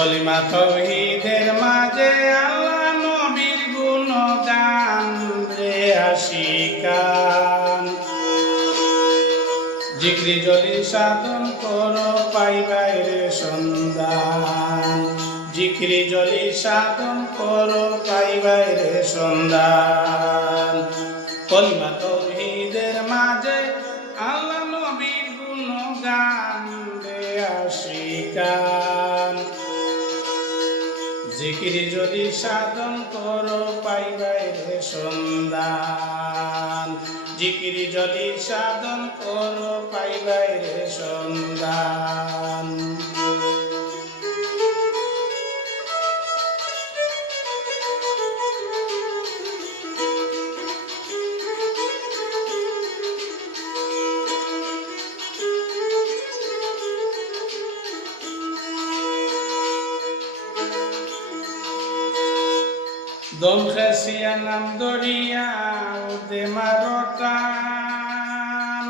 কলিমা তাওহীদের মাঝে আল্লাহ নবীর গুণগান রে আশিকান। জিক্রি জলি সাধন করো পাইবাই রে সন্ধান। জিক্রি জলি সাধন করো পাইবাই রে সন্ধান। কলিমা তাওহীদের মাঝে আল্লাহ নবীর গুণগান রে আশিকান। জিকিরি যদি সাধন করো পাইবাই রে সন্ধান। জিকিরি যদি সাধন করো পাইবাই রে সন্ধান। দম খেসিয়া নাম দরিয়া উদে মারটান।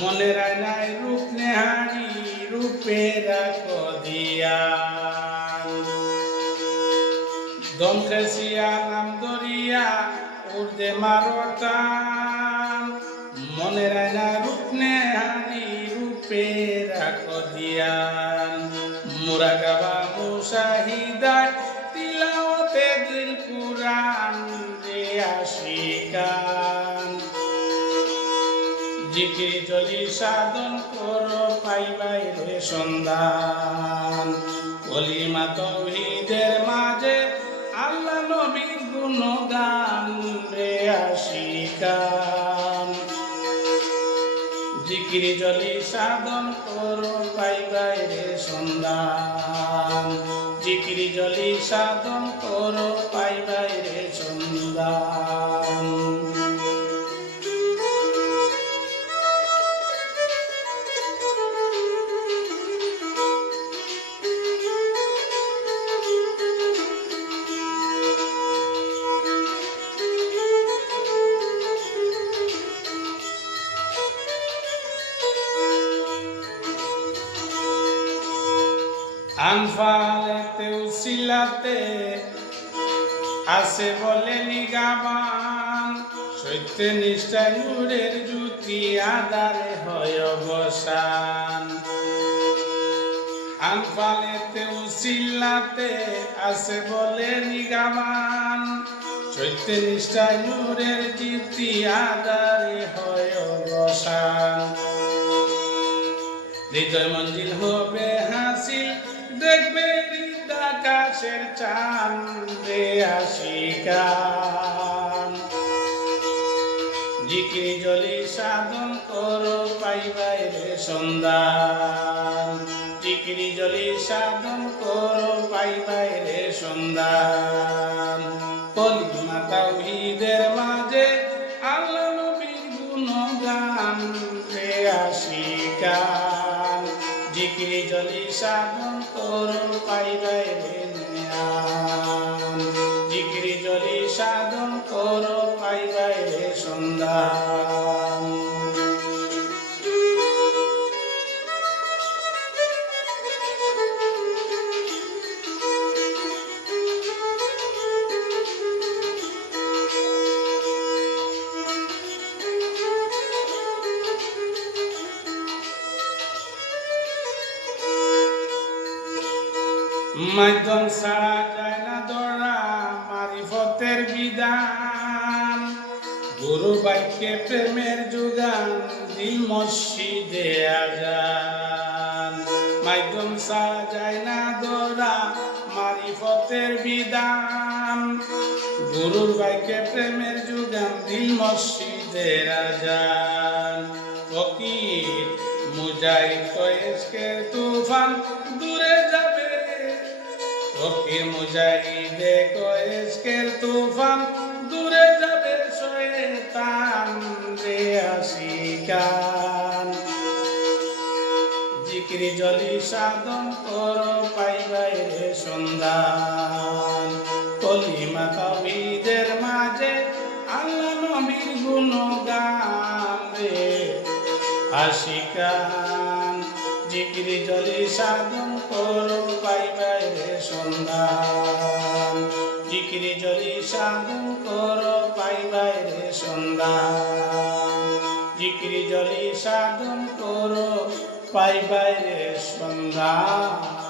মনের আয়নায় রূপ নেহারি রূপেরা কদিয়ান। দম খেসিয়া নাম দরিয়া উদে মারটান। মনের আয়নায় রূপ নেহারি রূপেরা কদিয়ান। মুরাকাবা মুশাহিদায় তিলাওয়াতে দিল কুরআন রে আশিকান। জিকির জলি সাধন করো পাইবাই রে সন্ধান। কলিমা তাওহীদের মাঝে আল্লাহ নবীর গুণগান রে আশিকান। জিকির জলি সাধন করো পাইবাই রে সন্ধান। জিকিরি জলি সাধন করো পাইবাই রে সন্ধান। আনফালেতে উসিলাতে আছে বলে নিগাবান। সত্যে নিষ্ঠায় নূরের জ্যোতি আধারে হয় অবসান। আনফালেতে উসিলাতে আছে বলে নিগাবান। সত্যে নিষ্ঠায় নূরের জ্যোতি আধারে হয় অবসান। হৃদয় মঞ্জিল হবে হাসিল দেখবে আকাশের চাঁদ রে আশিকান। জিকির জলি সাধন করো পাইবাই রে সন্ধান। জিকির জলি সাধন করো পাইবাই রে সন্ধান। কলিমা তাওহীদের মাঝে আল্লাহ নবীর গুণগান রে আশিকান। জিকির জলি সাধন করো পাইবাই রে নিয়ান। জিকির জলি সাধন করো পাইবাই রে সন্ধান। মাধ্যম ছাড়া যায় না ধরা মারিফতের বিধান। গুরু বাক্যে প্রেমের যোগান দিল মসজিদে আজান। মাধ্যম ছাড়া যায় না ধরা মারিফতের বিধান। গুরুর বাক্যে প্রেমের যোগান দিল মসজিদের আজান। ফকির মুজাহিদ কয়েসকের তুফান দূরে যাবে। ফকির মুজাহিদে কয়েসকের তুফান দূরে যাবে শয়তান রে আশিকান। জিকির জলি সাধন করো পাইবাই রে সন্ধান। কলিমা তাওহীদের মাঝে আল্লাহ নবীর গুণগান রে আশিকান। জিকির জলি সাধন করো পাইবাই রে সন্ধান। জিকিরি জলি সাধন করো পাইবাই রে সন্ধান। জিকিরি জলি সাধন করো পাইবাই রে সন্ধান।